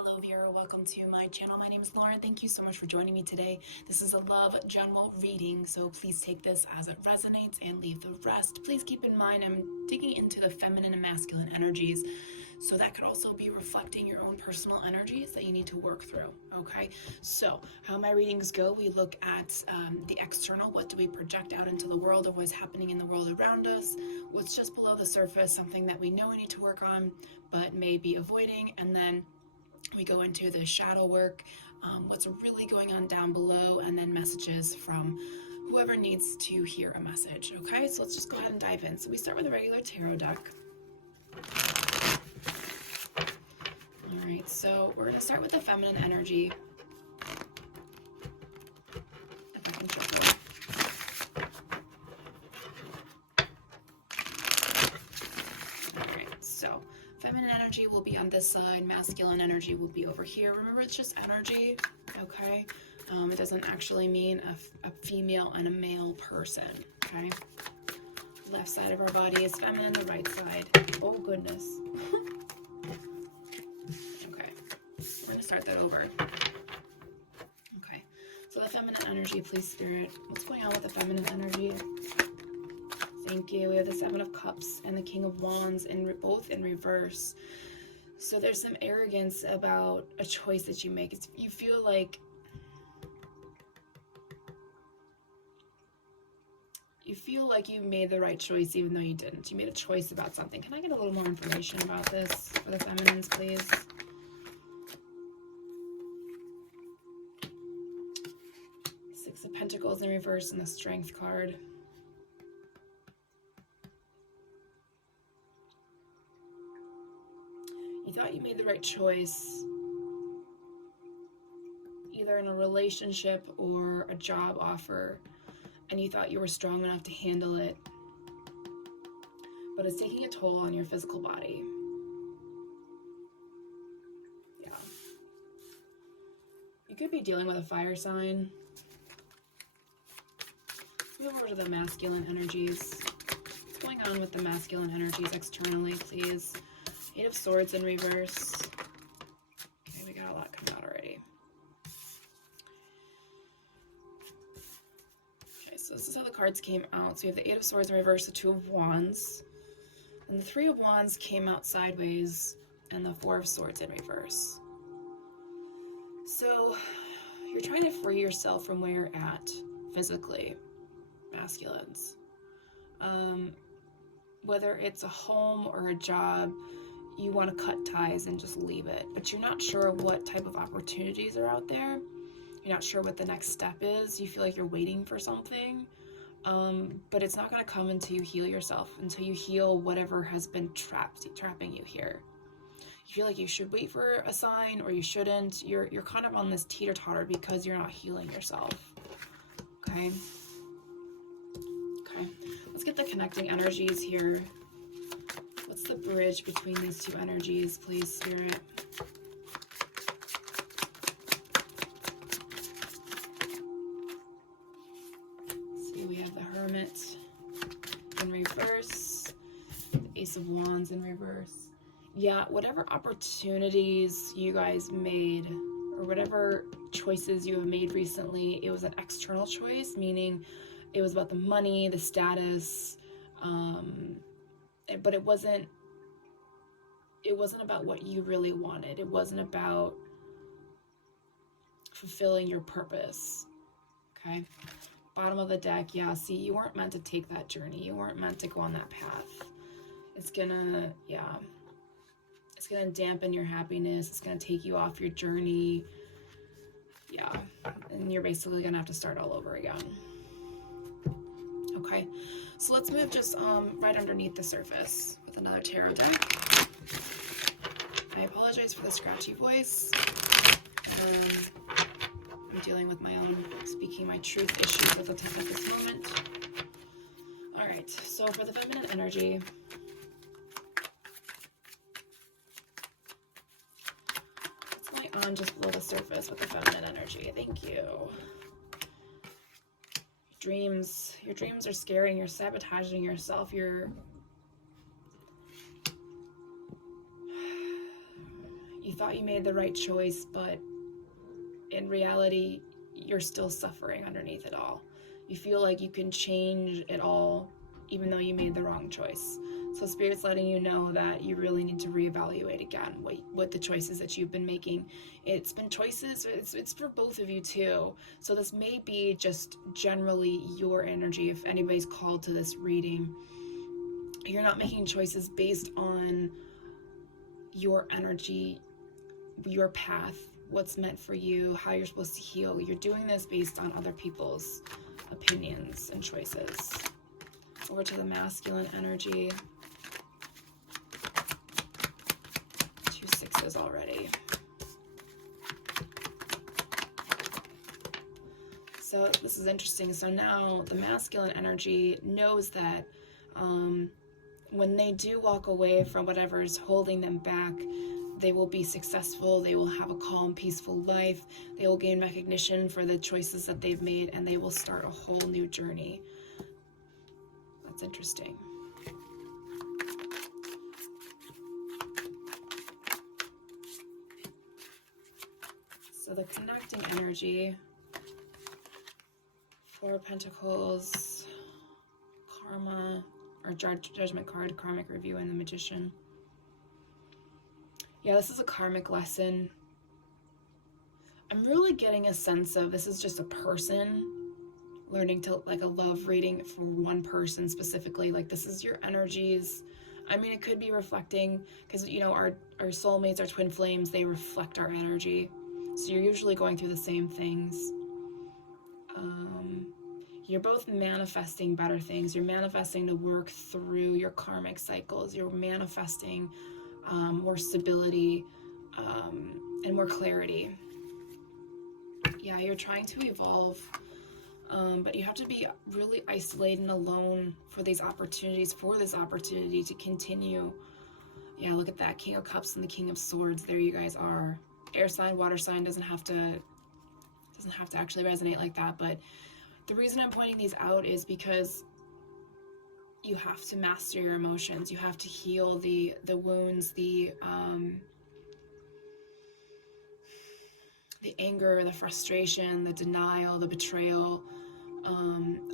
Hello viewer, welcome to my channel. My name is Lauren. Thank you so much for joining me today. This is a love general reading, so please take this as it resonates and leave the rest. Please keep in mind I'm digging into the feminine and masculine energies, so that could also be reflecting your own personal energies that you need to work through, okay? So how my readings go, we look at the external, what do we project out into the world of what's happening in the world around us, what's just below the surface, something that we know we need to work on but may be avoiding, and then we go into the shadow work, what's really going on down below, and then messages from whoever needs to hear a message. Okay, so let's just go ahead and dive in. So we start with a regular tarot deck. All right, so we're going to start with the feminine energy. If I can shuffle. All right, so feminine energy will be on this side, masculine energy will be over here. Remember, it's just energy, okay? It doesn't actually mean a female and a male person, okay? Left side of our body is feminine, the right side. Oh, goodness. Okay, we're gonna start that over. Okay, so the feminine energy, please, Spirit. What's going on with the feminine energy? Thank you. We have the Seven of Cups and the King of Wands, both in reverse. So there's some arrogance about a choice that you make. You feel like you made the right choice even though you didn't. You made a choice about something. Can I get a little more information about this for the feminines, please? Six of Pentacles in reverse and the Strength card. You thought you made the right choice, either in a relationship or a job offer, and you thought you were strong enough to handle it, but it's taking a toll on your physical body. Yeah. You could be dealing with a fire sign. Move over to the masculine energies. What's going on with the masculine energies externally, please? Eight of Swords in reverse. Okay, we got a lot coming out already. Okay, so this is how the cards came out. So we have the Eight of Swords in reverse, the Two of Wands, and the Three of Wands came out sideways, and the Four of Swords in reverse. So you're trying to free yourself from where you're at physically, masculines. Whether it's a home or a job, you want to cut ties and just leave it, but you're not sure what type of opportunities are out there. You're not sure what the next step is. You feel like you're waiting for something, but it's not going to come until you heal yourself, until you heal whatever has been trapping you here. You feel like you should wait for a sign or you shouldn't. You're kind of on this teeter-totter because you're not healing yourself. Okay, let's get the connecting energies here. What's the bridge between these two energies, please, Spirit? See, we have the Hermit in reverse, the Ace of Wands in reverse. Yeah, whatever opportunities you guys made, or whatever choices you have made recently, it was an external choice, meaning it was about the money, the status, but it wasn't about what you really wanted. It wasn't about fulfilling your purpose. Okay, bottom of the deck. Yeah, see, you weren't meant to take that journey. You weren't meant to go on that path. It's gonna dampen your happiness. It's gonna take you off your journey. Yeah, and you're basically gonna have to start all over again. Okay, so let's move just right underneath the surface with another tarot deck. I apologize for the scratchy voice. I'm dealing with my own speaking my truth issues at this moment. All right, so for the feminine energy, what's going on just below the surface with the feminine energy? Thank you. Your dreams are scaring, you're sabotaging yourself, you You thought you made the right choice, but in reality, you're still suffering underneath it all. You feel like you can change it all, even though you made the wrong choice. So Spirit's letting you know that you really need to reevaluate again what the choices that you've been making. It's been choices, it's for both of you too. So this may be just generally your energy. If anybody's called to this reading, you're not making choices based on your energy, your path, what's meant for you, how you're supposed to heal. You're doing this based on other people's opinions and choices. Over to the masculine energy. 2 6s already. So this is interesting. So now the masculine energy knows that when they do walk away from whatever is holding them back, they will be successful, they will have a calm, peaceful life, they will gain recognition for the choices that they've made, and they will start a whole new journey. That's interesting. So the connecting energy, 4 of Pentacles, Karma, or Judgment card, Karmic Review, and the Magician. Yeah, this is a karmic lesson. I'm really getting a sense of this is just a person learning to, like, a love reading for one person specifically. Like, this is your energies. I mean, it could be reflecting, because, you know, our soulmates, our twin flames, they reflect our energy. So you're usually going through the same things. You're both manifesting better things. You're manifesting to work through your karmic cycles. You're manifesting more stability and more clarity. Yeah, you're trying to evolve, but you have to be really isolated and alone for these opportunities, for this opportunity to continue. Yeah, look at that, King of Cups and the King of Swords. There you guys are. Air sign, water sign doesn't have to actually resonate like that, but the reason I'm pointing these out is because you have to master your emotions. You have to heal the wounds, the anger, the frustration, the denial, the betrayal,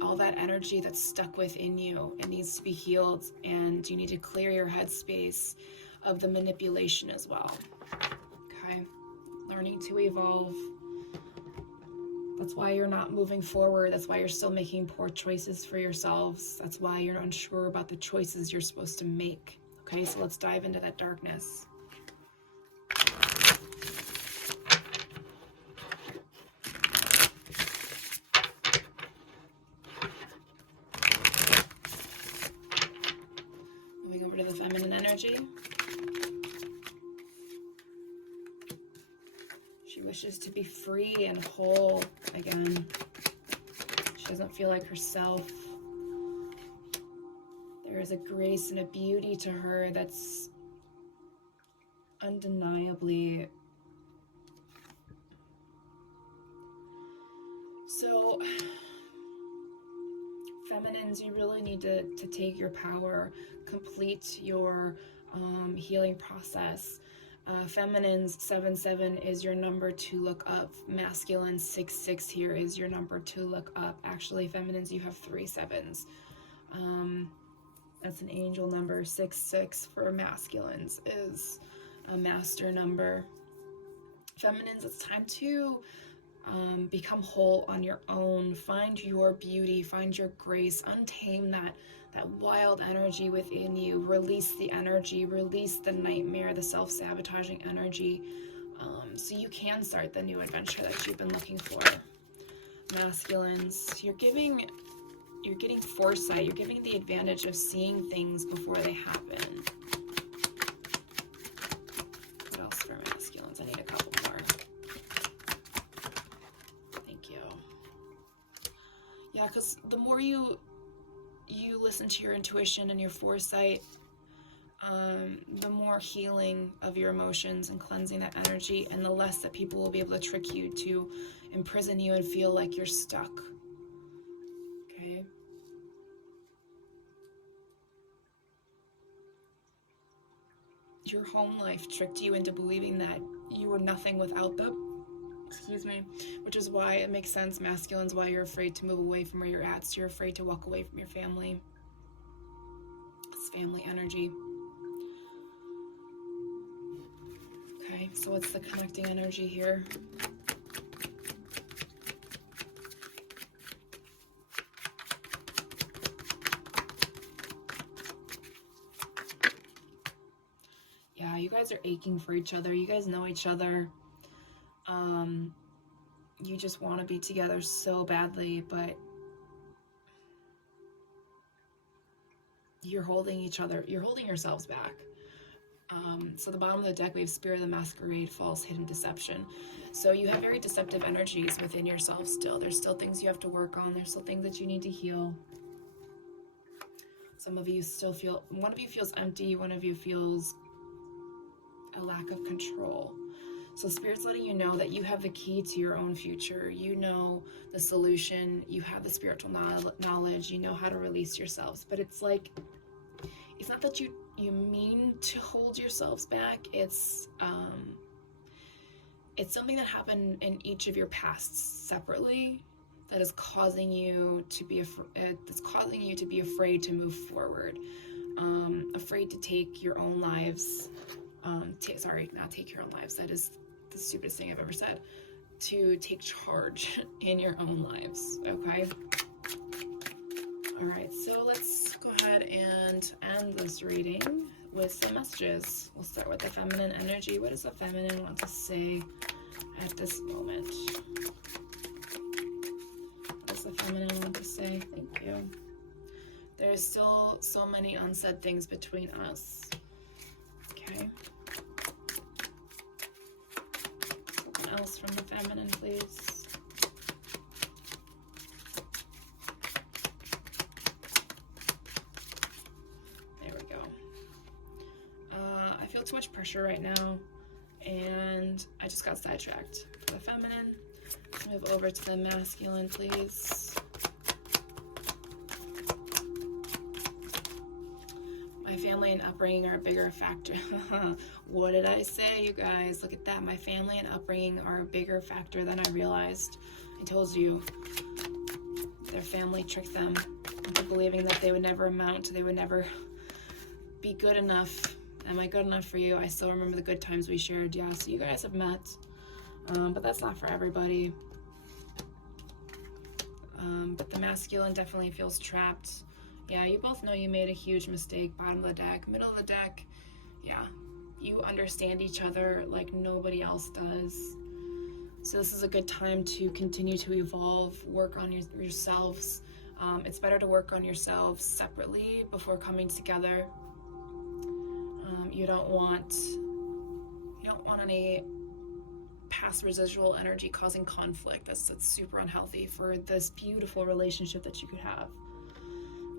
all that energy that's stuck within you. It needs to be healed, and you need to clear your headspace of the manipulation as well. Okay, learning to evolve. That's why you're not moving forward. That's why you're still making poor choices for yourselves. That's why you're unsure about the choices you're supposed to make. Okay, so let's dive into that darkness. Moving over to the feminine energy. She wishes to be free and whole again. She doesn't feel like herself. There is a grace and a beauty to her that's undeniably. So, feminines, you really need to take your power, complete your healing process. Feminines, 7-7 is your number to look up. Masculine, 6-6 here is your number to look up. Actually, feminines, you have 3 7s. That's an angel number. 6-6 for masculines is a master number. Feminines, it's time to become whole on your own. Find your beauty, find your grace, untame that wild energy within you. Release the energy, release the nightmare, the self-sabotaging energy, so you can start the new adventure that you've been looking for. Masculines, you're getting foresight. You're giving the advantage of seeing things before they happen. What else for masculines? I need a couple more. Thank you. Yeah, because the more you listen to your intuition and your foresight, the more healing of your emotions and cleansing that energy, and the less that people will be able to trick you, to imprison you and feel like you're stuck. Okay? your home life tricked you into believing that you were nothing without them. Excuse me. Which is why it makes sense, masculines, why you're afraid to move away from where you're at. So you're afraid to walk away from your family. It's family energy. Okay, so what's the connecting energy here? Yeah, you guys are aching for each other. You guys know each other. You just want to be together so badly, but you're holding each other, you're holding yourselves back. So the bottom of the deck, we have Spirit of the Masquerade, False, Hidden Deception. So you have very deceptive energies within yourself still. There's still things you have to work on. There's still things that you need to heal. Some of you still feel, one of you feels empty, one of you feels a lack of control. So Spirit's letting you know that you have the key to your own future. You know the solution. You have the spiritual knowledge. You know how to release yourselves. But it's like, it's not that you mean to hold yourselves back. It's something that happened in each of your pasts separately that is causing you to be afraid to move forward, afraid to take your own lives. Not take your own lives. That is the stupidest thing I've ever said. To take charge in your own lives, okay? All right, so let's go ahead and end this reading with some messages. We'll start with the feminine energy. What does the feminine want to say at this moment? What does the feminine want to say? Thank you. There's still so many unsaid things between us. Okay. Something else from the feminine, please. There we go. I feel too much pressure right now, and I just got sidetracked. For the feminine, let's move over to the masculine, please. My family and upbringing are a bigger factor. What did I say, you guys? Look at that. My family and upbringing are a bigger factor than I realized. I told you. Their family tricked them into believing that they would never amount, they would never be good enough. Am I good enough for you? I still remember the good times we shared. Yeah, so you guys have met. But that's not for everybody. But the masculine definitely feels trapped. Yeah, you both know you made a huge mistake. Bottom of the deck, middle of the deck. Yeah, you understand each other like nobody else does. So this is a good time to continue to evolve, work on yourselves. It's better to work on yourselves separately before coming together. You don't want any past residual energy causing conflict. That's super unhealthy for this beautiful relationship that you could have.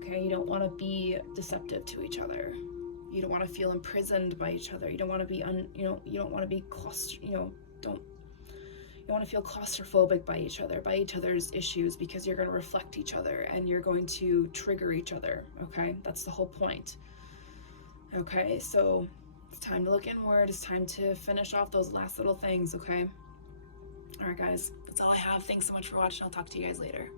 Okay, you don't want to be deceptive to each other. You don't want to feel imprisoned by each other. You don't want to be you don't want to be you want to feel claustrophobic by each other's issues, because you're going to reflect each other and you're going to trigger each other. Okay, that's the whole point. Okay, so it's time to look inward. It's time to finish off those last little things. Okay, all right guys, that's all I have. Thanks so much for watching. I'll talk to you guys later.